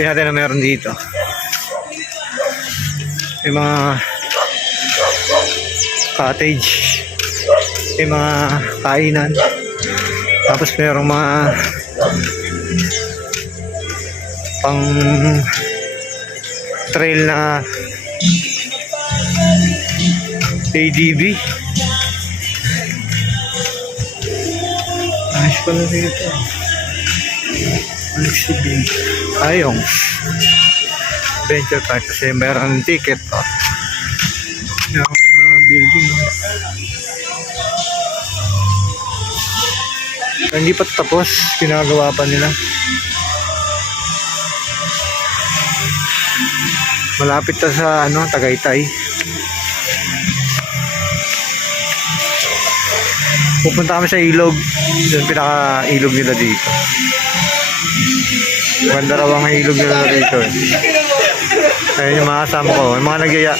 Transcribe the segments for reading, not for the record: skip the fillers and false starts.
Tingnan natin na meron dito. May mga cottage. May mga kainan. Tapos merong mga pang trail na ADV. Ayos pala dito. Ayong Venture Park kasi meron ticket. Yung building. Hindi pa tapos, ginagawa pa nila. Malapit na sa Tagaytay. Pupunta kami sa ilog. Yung pinaka ilog nila dito. Ganda raw ang ilog nila dito eh. Ayun yung mga kasama ko, yung mga nagyaya.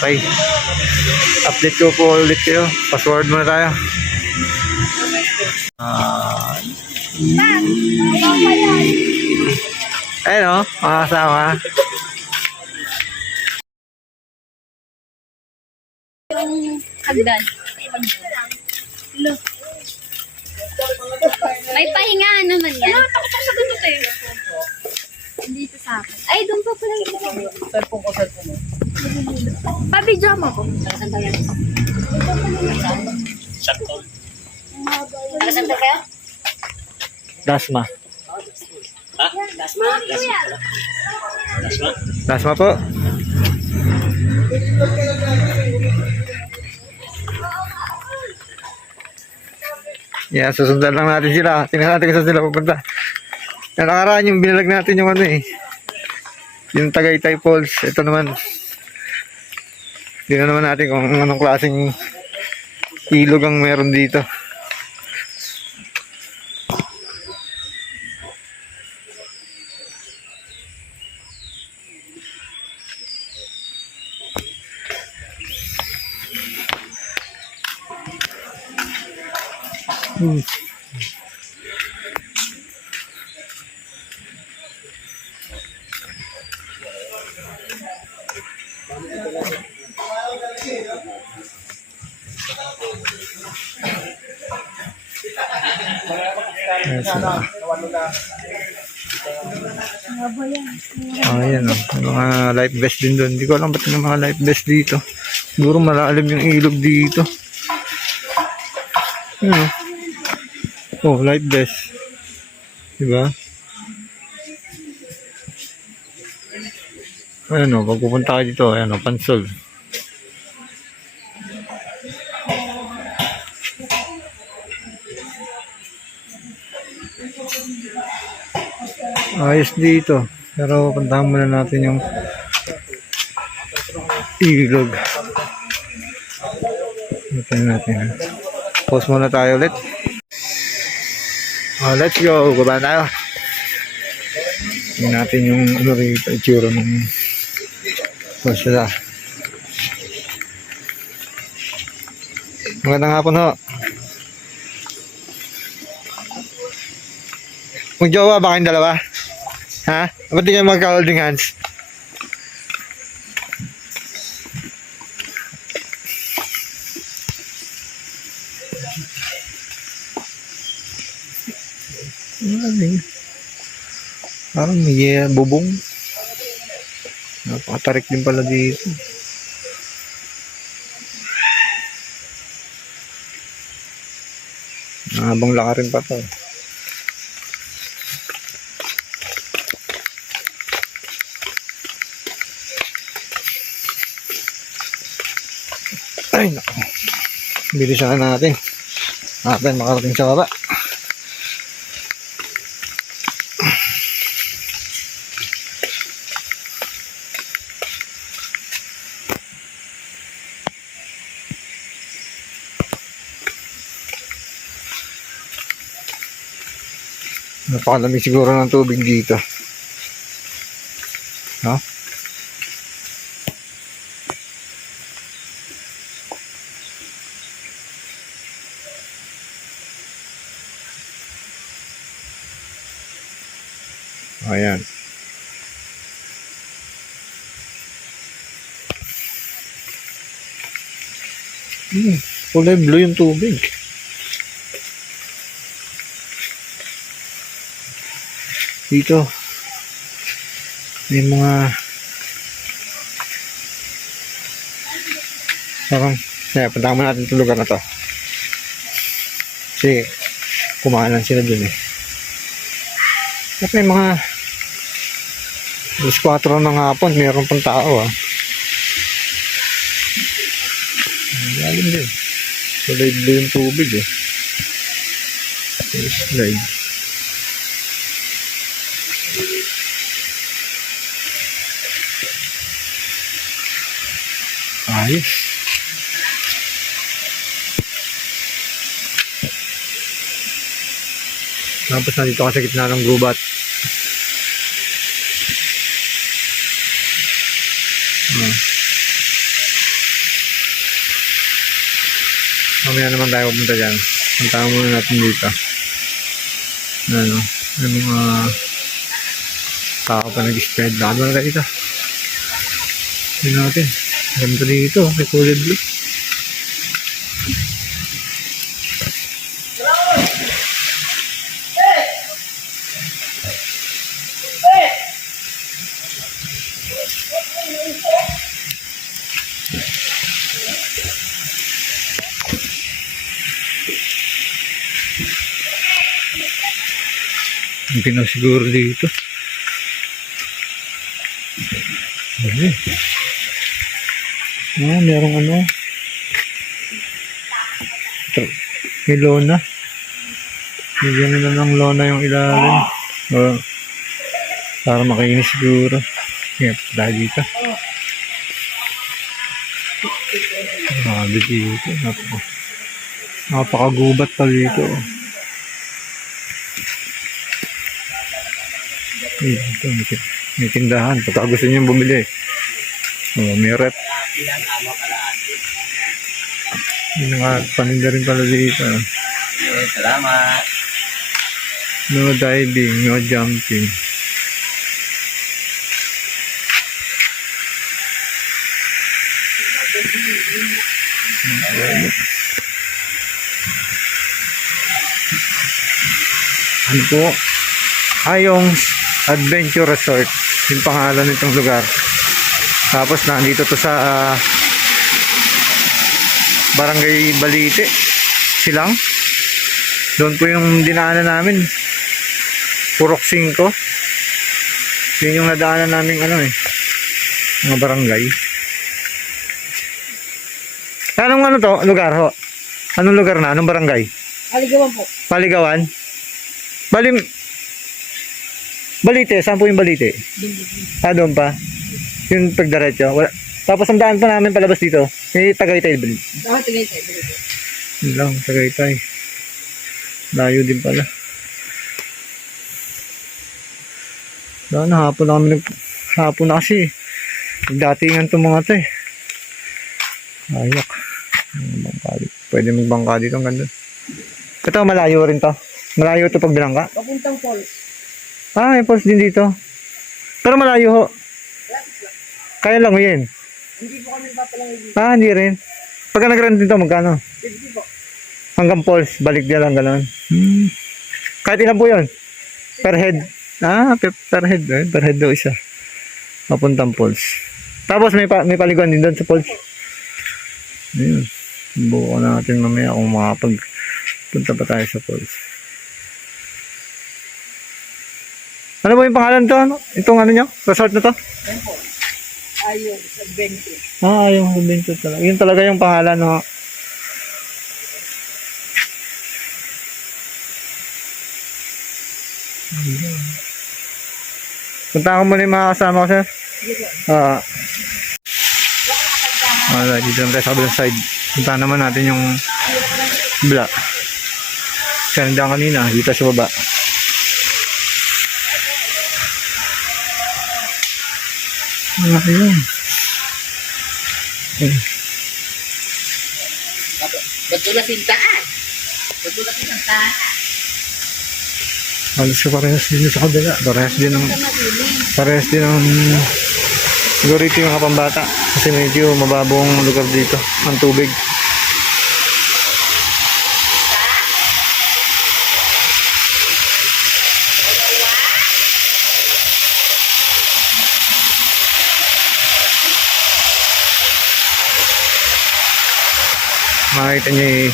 Okay. Update ko po ulit kayo. Password muna tayo. Ayun o, mga kasama. Hagdan. May pahinga naman yan. Takot sa ganito eh. Dito sa akin. Ay, doon pa pala yung cellphone mo. Pabidyo mo ko. Saan ba yan? Sakto. Saan ba kayo? Dasma. Ha? Dasma? Dasma? Dasma po. Yeah, susundan lang natin sila. Tingnan natin kung saan sila pupunta. Yung nakaraan yung binalag natin yung yung Tagaytay Falls. Ito naman. Tingnan naman natin kung anong klaseng ilog ang meron dito. Ayan o, may mga life vest din doon. Hindi ko alam ba't may mga life vest dito. Siguro malalim yung ilog dito. Ayan o. Oh, life vest. Diba? Ayan o, pag pupunta ka dito, ayan o, Pansol. Ayos dito. Pero puntahan muna natin yung ilog. Puntahan natin. Pause muna tayo ulit. Let's go. Baba tayo. Tingnan natin yung rito, itsura ng sila. Magandang hapon ho. Mag-jowa ba kayong dalawa? Ha? Ba't di kayo magka-holding hands? Parang may bubong. Napakatarik din pala dito. Habang lakarin pa to. Ay, naku. Bilisan natin. Natin makarating sa baba. Napakalamig siguro ng tubig dito. No? Ayan. Kulay blue yung tubig. Dito. May mga parang, punta mo natin itong lugar na to. Kasi, kumain lang sila dun eh. At may mga 4 ng hapon, mayroon pang tao ah. Galing din. Kulay blue yung tubig eh. Slide. Ayos. Tapos nandito ka sa gitna ng gubat. Mamaya naman tayo pupunta dyan. Punta muna natin dito. Ano, yung mga tao pa nag-spread. Lakad mo na tayo dito. Yun natin. Ganda dito. May kulay blue. Ang Pinaw siguro dito. Okay. Merong ano. May lona. Bigyan nila ng lona yung ilalim. Para makinis siguro. Kaya dahil dito. Grabe dito. Napakagubat pa dito. Ito, may tindahan. Pagka gusto niyo bumili. May rep. May paninda rin pala dito. Salamat. No diving, no jumping. Ano po? Yung Adventure Resort. Yung pangalan nitong lugar. Tapos nandito to sa Barangay Balite. Silang. Doon po yung dinaanan namin. Purok 5. Yun yung nadaanan namin mga barangay. Anong to? Lugar ho? Anong lugar na? Anong barangay? Paligawan po. Paligawan? Balite, saan po yung Balite? Doon pa. Yung pagdiretso. Tapos ang daan pa namin palabas dito. May Tagaytay. Tagaytay. Yun lang, Tagaytay. Layo din pala. Hapon na kami hapon na kasi. Datingan itong mga to eh. Ayak. Pwede magbangka dito. Ang ganda. Ito, malayo rin to. Malayo ito pag binangka. Papuntang falls. May falls din dito. Pero malayo ho. Kaya lang yun. Hindi po kami papalangin dito. Hindi rin. Pagka nag-rent dito, magkano? Hindi po. Hanggang falls, balik dia lang gano'n. Kahit ilan po yun? Per head. Per head. Per head daw isa. Papuntang falls. Tapos may paliguan din doon sa falls. Ayun. Buko natin mamaya kung makapagpunta pa tayo sa falls. Ano ba yung pangalan to? Itong nyo? Resort na to? Yan po. Ayun, adventure. Yung adventure talaga. Yun talaga yung pangalan, no? Punta ko muna yung mga kasama ko, sir. Dito naman tayo sa kabilang side. Punta naman natin yung bla. Kaya nandiyan kanina, dito sa baba. Ayun. Ba't wala sintaan? Halos ko parehas din sa kabila. Parehas din ng siguro ito yung mga pambata. Kasi medyo mababong lugar dito. Ang tubig. Makikita niyo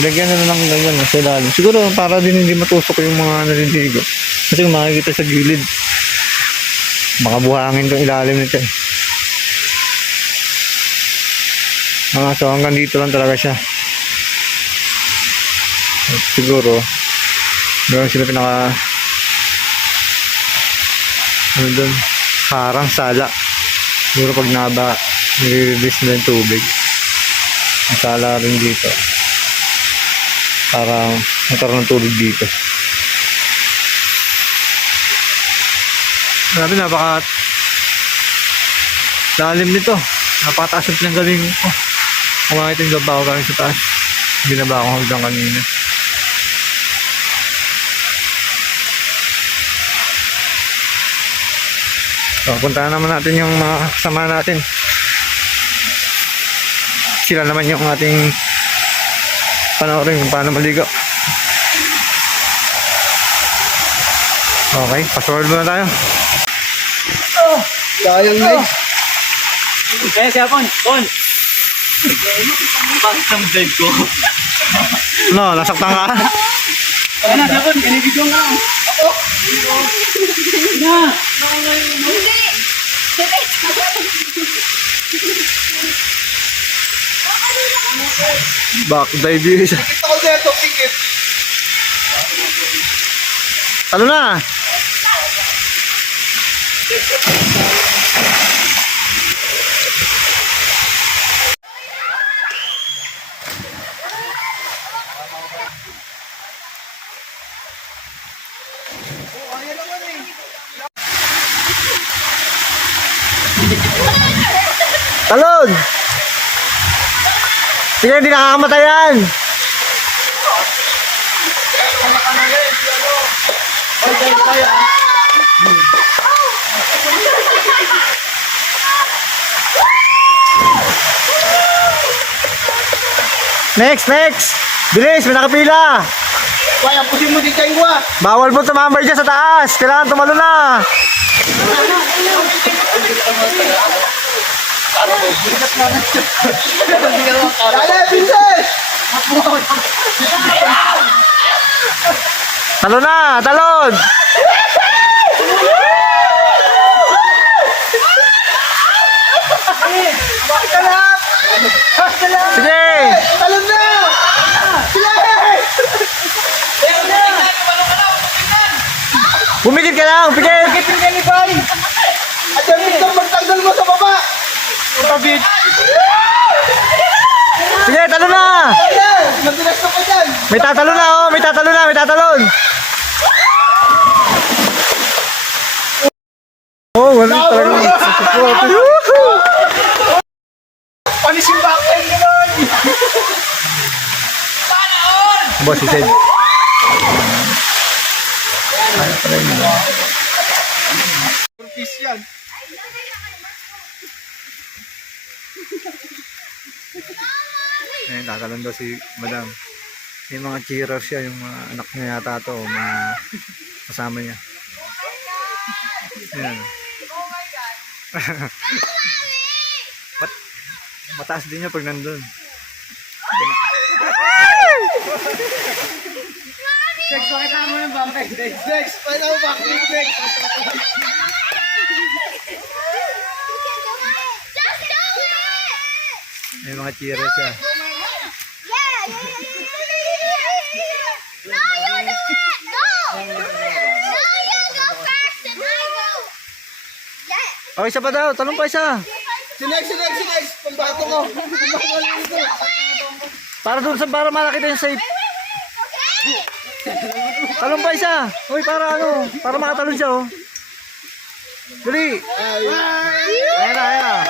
nilagyan na lang ganyan sa ilalim. Siguro para din hindi matusok yung mga naliligo. Kasi kung makikita sa gilid, baka buhangin itong ilalim nito eh. So hanggang dito lang talaga siya. At siguro, meron sila pinaka ano doon, harang sala. Siguro pag naba, nire-release na yung tubig. Ang sala rin dito. Para magkaroon ng tubig dito. Grabe, napaka lalim nito. Napakataas ng pinanggaling ko. Kung makita yung gabaw kami sa taas. Binaba ako hanggang kanina. So, puntahan naman natin yung mga kasama natin. Sila naman yung ating panoorin kung paano maligo. Okay, password muna tayo. Sayang na eh. Kaya siya, Pon. Bakit ang dead ko? No, nasaktan ka? Kaya na, siya, Pon. Kanibigyan ka. Na! Hindi! Back dive yun siya. Tikit ako dito, tikit. Ano na? Talon! Sige, hindi nakakamatay yan! Next! Bilis, may nakapila! Kaya, pusin mo di kayo ah. Bawal po tumambay dyan sa taas! Kailangan tumalo na! Kaya, Vincent! Talo na! Talon! Bakit ka lang? Sige! Talon na! Sila! Pumikit ka lang! Pikit! Kitin ka ni Bay! At yung Victor, magtanggal mo sa baba! Pabit! Sige, talo na! Ayan! Nagbilas na pa dyan! May tatalo na, oh! May tatalon! Oh, wala talaga. Panis yung backline naman! Boss, he said. Kurtis yan. Ayun, tatalon daw si Madam. May mga cheerers siya, yung mga anak niya yata to, mga kasama niya. Ayan. Mataas din niya pag nandun. Dex, pakita mo yung backline. Dex, pakita mo backline, Dex. Just do it! May mga cheerers siya. Yeah! No, you do it! No! No, you go first and I go! Yeah! Oh, isa pa daw. Talong pa isa. Si Dex. Pambato mo. Para makakita yung safe. Talong pa isa. Uy, para makatalon siya, oh. Dali. Ayan na.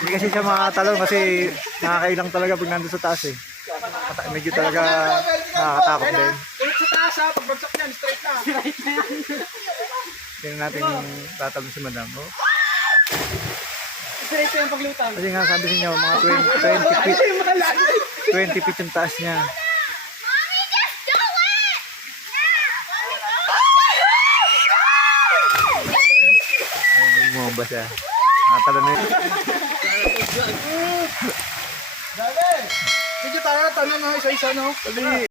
Hindi kasi siya makatalon kasi nakakailang talaga pag nandun sa taas, eh. Medyo talaga Nakakatakot din. Ulit sa taas ha, pagbagsak niyan, straight na. Tingnan natin yung tatalon si madam. Oh. Straight na yung paglutang. Kasi nga sabi sa inyo, mga 20 feet. 20 feet yung taas niya. Mommy, just do it! Ay, bumaba siya. Nakatalon na yun. Dali! Sige tayo, tanong ha, isa-isa no. Dali.